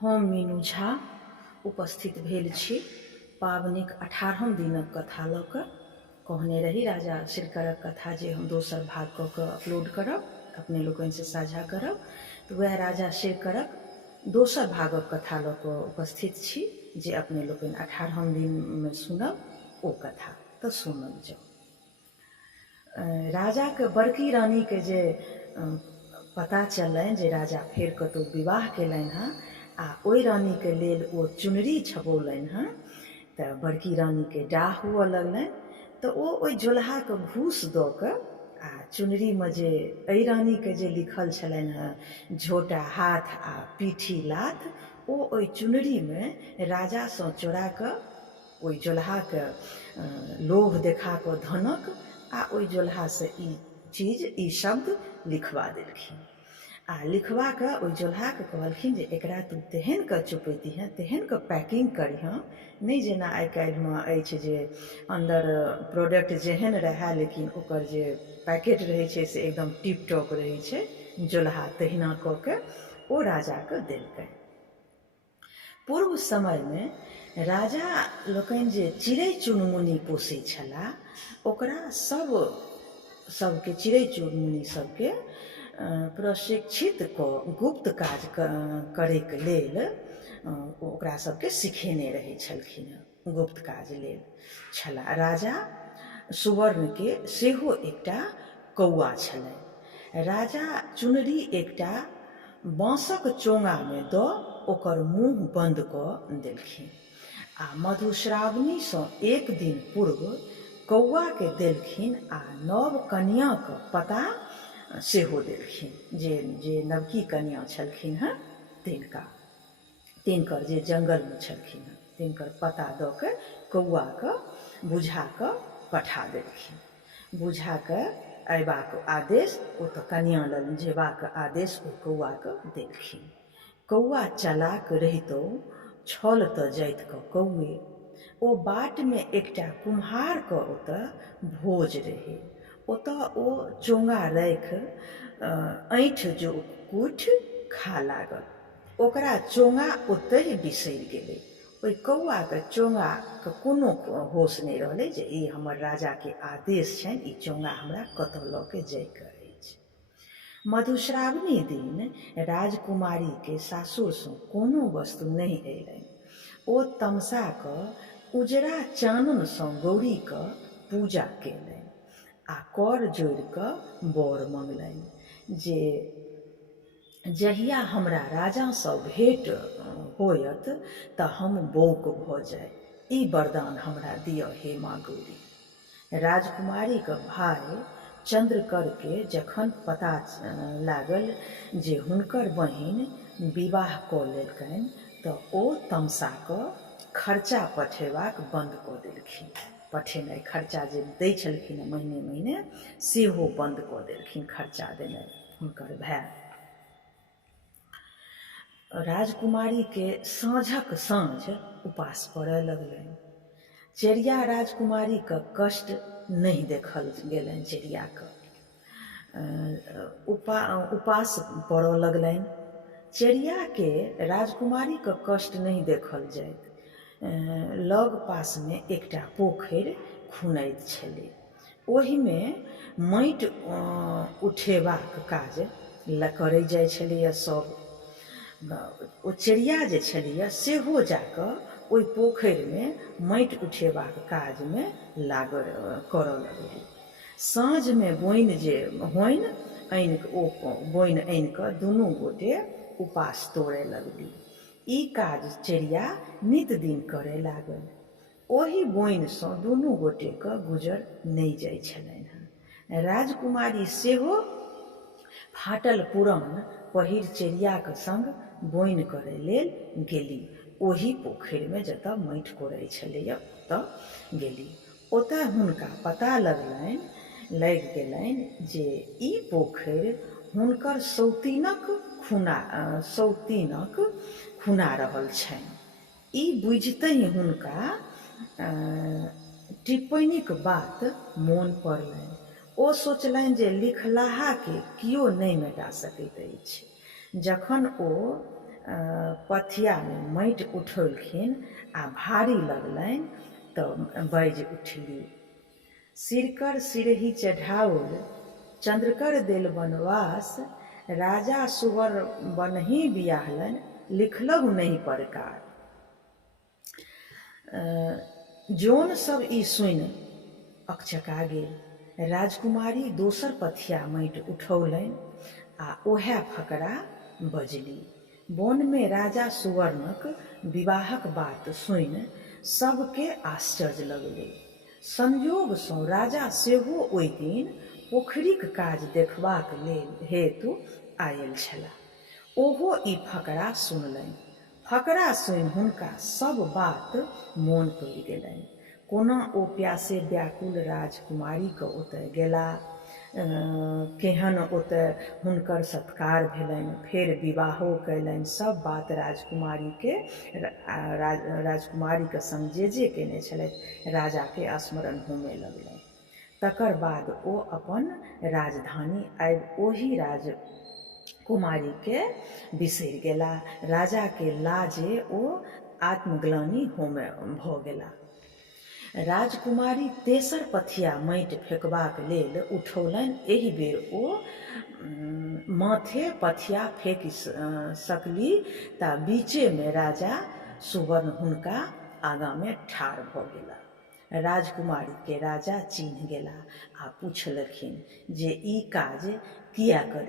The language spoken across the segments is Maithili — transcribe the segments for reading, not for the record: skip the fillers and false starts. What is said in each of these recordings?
हम मीनू झा उपस्थित भेल छी पाबनिक 18 दिनक कथा लऽ कऽ। कहने रही राजा शिरकरक कथा जे हम दोसर भाग कऽ कऽ अपलोड करब, अपने लोकनिसँ साझा करब, तऽ वएह राजा शिरकरक दोसर भागक कथा लऽ कऽ उपस्थित छी जे अपने लोकनि 18 दिनमे सुनब ओ कथा। तऽ सुनल जाउ। राजाके बड़की रानीके जे पता चललनि जे राजा फेर कतहु विवाह केलनि हँ आ ओहि रानीके लेल ओ चुनरी छपौलनि हँ, तऽ बड़की रानीके डाह हुअ लगलनि। तऽ ओ ओहि जोलहाके घूस दऽ कऽ आ चुनरीमे जे एहि रानीके जे लिखल छलनि हँ झोटा हाथ आ पीठी लाथ, ओ ओहि चुनरीमे राजासँ चोरा कऽ ओहि जोलहाके लोभ देखा कऽ धनक आ ओहि जोलहासँ ई चीज, ई शब्द लिखवा देलखिन। आ लिखवा कऽ ओहि जोलहाके कहलखिन जे एकरा तू तेहन कऽ चुपैतिहेँ, तेहन कऽ पैकिंग करिहेँ, नहि जेना आइ काल्हिमे अछि जे अन्दर प्रोडक्ट जेहन रहै लेकिन ओकर जे पैकेट रहै छै से एकदम टिप टॉप रहै छै। जोलहा तहिना कऽ के ओ राजाके देलकै। पूर्व समयमे राजा लोकनि जे चिड़ै चुनमुनी पोसै छलाह, ओकरा सबके चिड़ै चुनमुनी सबके प्रशिक्षित कऽ गुप्त काज करैके लेल ओकरा सबके सिखेने रहै छलखिन हँ, गुप्त काज लेल छलाह। राजा सुवर्णके सेहो एकटा कौआ छलनि। राजा चुनरी एकटा बाँसक चोंगामे दऽ ओकर मुँह बन्द कऽ देलखिन आ मधुश्रावणीसँ एक दिन पूर्व कौआके देलखिन आ नव कन्याके पता सेहो देलखिन। जे नवकी कन्या छलखिन हँ तिनकर जे जङ्गलमे छलखिन हँ तिनकर पता दऽ कऽ कौआके बुझा कऽ पठा देलखिन। बुझा कऽ अयबाक आदेश, ओ तऽ कन्या लग जेबाक आदेश ओ कौआके देलखिन। कौआ चालाक रहितौ छल तऽ जाइत कऽ कौए। ओ बाटमे एकटा कुम्हारके ओतऽ भोज रहै। ओतऽ ओ चोंगा राखि ऐँठ जो कुटि खा लागल। ओकरा चोंगा ओतहि बिसरि गेलै। ओहि कौआके चोंगाके कोनो होश नहि रहलै जे ई हमर राजाके आदेश छनि, ई चोंगा हमरा कतऽ लऽ के जाइके अछि। मधुश्रावणी दिन राजकुमारीके सासुरसँ कोनो वस्तु नहि अयलनि। ओ तमसा कऽ उजरा चाननसँ गौरीके पूजा केलनि आ कर जोड़ि कऽ वर मङ्गलनि जे जहिया हमरा राजासँ भेँट होयत तऽ हम बौक भऽ जाय, ई वरदान हमरा दिअ हे माँ गौरी। राजकुमारीके भाय चन्द्रकरके जखन पता लागल जे हुनकर बहिन विवाह कऽ लेलकनि तऽ ओ तमसा कऽ खर्चा पठेबाक बन्द कऽ देलखिन। पठेनाइ, खर्चा जे दै छलखिन महीने महीने सेहो बन्द कऽ देलखिन, खर्चा देनाइ हुनकर भाय। राजकुमारीके साँझक साँझ उपास पड़य लगलनि। चेरिया राजकुमारीके कष्ट नहि देखल गेलनि। चेरियाके उपास पड़ऽ लगलनि। चेरियाके राजकुमारीके कष्ट नहीं देखल जाइत। लग पासमे एकटा पोखरि खुनैत छलै। ओहिमे माटि उठेबाक काज करै जाइ छलैए सब। ओ चेरिया जे छलैए सेहो जाकऽ ओहि पोखरिमे माटि उठेबाक काजमे करऽ लगलै। साँझमे बोनि आनि कऽ ओ बोनि आनि कऽ दुनू गोटे उपास तोड़य लगली। ई काज चेरिया नित दिन करय लागल। ओहि बोनिसँ दुनू गोटेके गुजर नहि जाइ छलनि हँ। राजकुमारी सेहो फाटल पुरान पहिर चेरियाके संग बोनि करय लेल गेली। ओही पोखरिमे जतऽ माटि कोड़ै छलैए ओतऽ गेली। ओतऽ हुनका पता लागि गेलनि जे ई पोखरि हुनकर सौतीनक खुना रहल छनि। ई बुझितहि हुनका टिप्पणीक बात मोन पड़लनि। ओ सोचलनि जे लिखलाहाके किओ नहि मेटा सकैत अछि। जखन ओ पथिया में माटि उठौलखिन आ भारी लगलनि तऽ बाजि उठली। सिरकर सिरही चढ़ाओल चंद्रकर देल बनवास, राजा सुवर बनही बियाहलन, लिखलहु नहीं प्रकार। जोन सब ई सुनि अकचका गेल। राजकुमारी दोसर पथिया माटि उठौलनि आ ओहे फकरा बजली। वन में राजा सुवर्णक विवाहक बात सुनि सबके आश्चर्य लगलै। संयोग सँ राजा सेहो ओहि दिन पोखरीक काज देखबाक लेल हेतु आयल छलाह। ओहो ई फकरा सुनलनि। फकरा सुनि हुनका सब बात मोन पड़ि गेलनि। कोना ओ प्यासे व्याकुल राजकुमारीक ओतय गेलाह, केहन ओतय हुनकर सत्कार भेलनि, फेर विवाहो कयलनि। सब बात राजकुमारीके संग जे केने छलथि राजाके स्मरण होमे लगलनि। तकर बाद ओ अपन राजधानी आबि ओही राजकुमारीके बिसरि गेलाह। राजाके लाजे ओ आत्मग्लानि होमे भऽ गेला। राजकुमारी तेसर पथिया माटि फेकबाक लेल उठौलनि। एहि बेर ओ माथे पथिया फेकि सकली ता बीचे में राजा सुवर्ण हुनका आगा में ठाढ़ भऽ गेला। राजकुमारी के राजा चिन्ह गेला आ पूछलखिन जे ई काज किया कऽ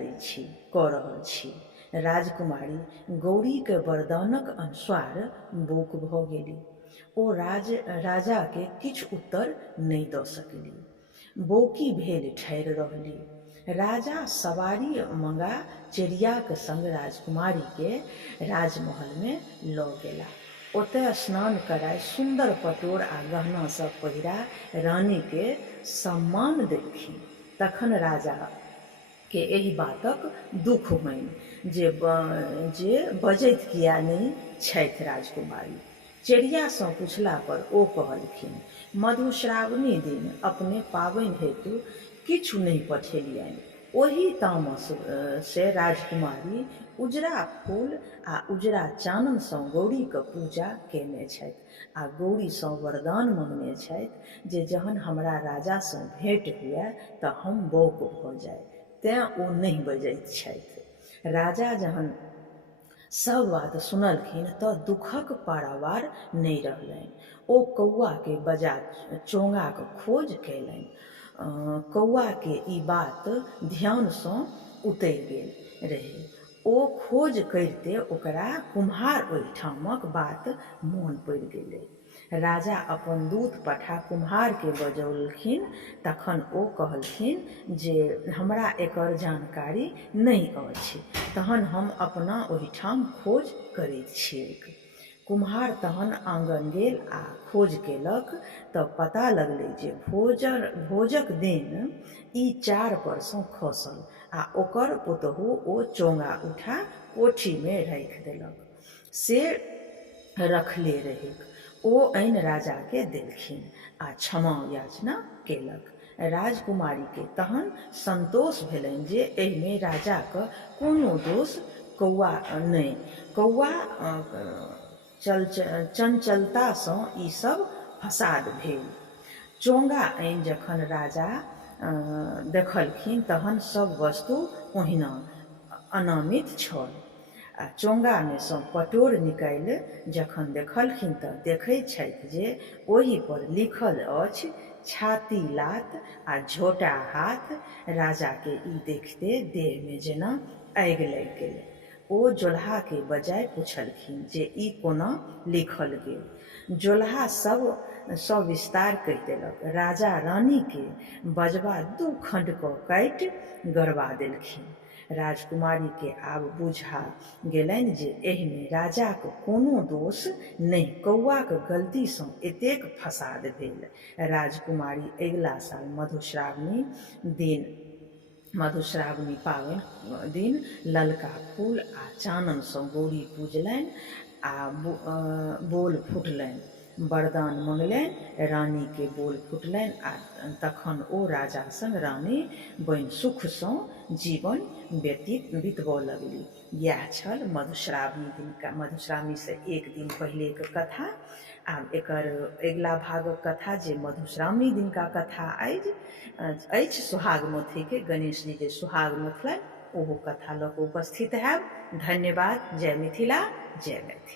रहल छी। राजकुमारी गौरी के वरदानक अनुसार बोक भऽ गेली। ओ राजा के किछु उत्तर नहि दऽ सकली, बोकी भेल ठाढ़ि रहली। राजा सवारी मंगा चेरियाक संग राजकुमारी के राजमहल में लऽ गेला। ओतय स्नान कराय सुंदर पटोर आ गहना सब पहिरा रानी के सम्मान देलखिन। तखन राजा के एहि बातक दुख होनि जे बजैत किया नहि छथि राजकुमारी। चेरिया सँ पूछला पर ओ कहलखिन, मधुश्रावणी दिन अपने पाबनि हेतु किछु नहि पठेलियनि। ओही तामस से राजकुमारी उजरा फूल आ उजरा चानन सँ गौरीके पूजा केने छथि आ गौरी सँ वरदान मंगने छथि जे जहन हमरा राजा सँ भेंट हुए तऽ हम बौक भऽ जाय, तेँ ओ नहि बजैत छथि। राजा जहन सब बात सुनलखिन तऽ दुखक पारावार नहि रहलनि। ओ कौआ के बजा चोंगाक खोज कयलनि। कौआ के ई बात ध्यान सँ उतरि गेल रहै। ओ खोज करिते ओकरा कुम्हार ओहिठामक बात मोन पड़ि गेलै। राजा अपन दूत पठा कुम्हार के बजौलखिन। तखन ओ कहलखिन जे हमरा एकर जानकारी नहि अछि, तहन हम अपना ओहिठाम खोज करैत छियैक। कुम्हार तहन आंगन गेल आ खोज केलक तऽ पता लगलै जे भोजक दिन ई चार पर सँ खसल आ ओकर पुतहु ओ चोंगा उठा कोठी में राखि देलक। से रखले रहैक। ओ आनि राजा के देलखिन आ क्षमा याचना केलक। राजकुमारी के तहन संतोष भेलनि जे एहिमे राजाक कोनो दोष नहि, कौआ चंचलता सँ ई सब फसाद भेल। चोंगा आनि जखन राजा देखलखिन तहन सब वस्तु ओहिना अनामित छल। आ चोंगा में सँ पटोर निकालि जखन देखलखिन तऽ देखैत छथि जे ओहि पर लिखल अछि, छाती लात आ झोटा हाथ। राजा के ई देखते देह में जेना आगि लागि गेलै। ओ जोल्हा के बजाय पूछलखिन जे ई कोना लिखल गेल। जोल्हा सब सविस्तार कहि देलक। राजा रानी के बजबा दू खंड कऽ काटि गड़बा देलखिन। राजकुमारी के आब बुझा गेलनि जे एहिमे राजाक कोनो दोष नहि, कौआक गलती सँ एतेक फसाद भेल। राजकुमारी अगिला साल मधुश्रावणी पाबनि दिन ललका फूल आ चानन सँ गौरी पूजलनि आ बोल फुटलनि। वरदान मंगलनि। रानी के बोल फुटलनि आ तखन ओ राजा संग रानी बनि सुख सँ जीवन बितबऽ लगली। इएह छल मधुश्रावणी दिनका, मधुश्रावणीसँ एक दिन पहिलेके कथा। आब एकर अगिला भागक कथा जे मधुश्रावणी दिनका कथा अछि सोहाग मथैके, गणेश जी जे सोहाग मथलनि ओहो कथा लऽ कऽ उपस्थित हैब। धन्यवाद। जय मिथिला, जय मैथिली।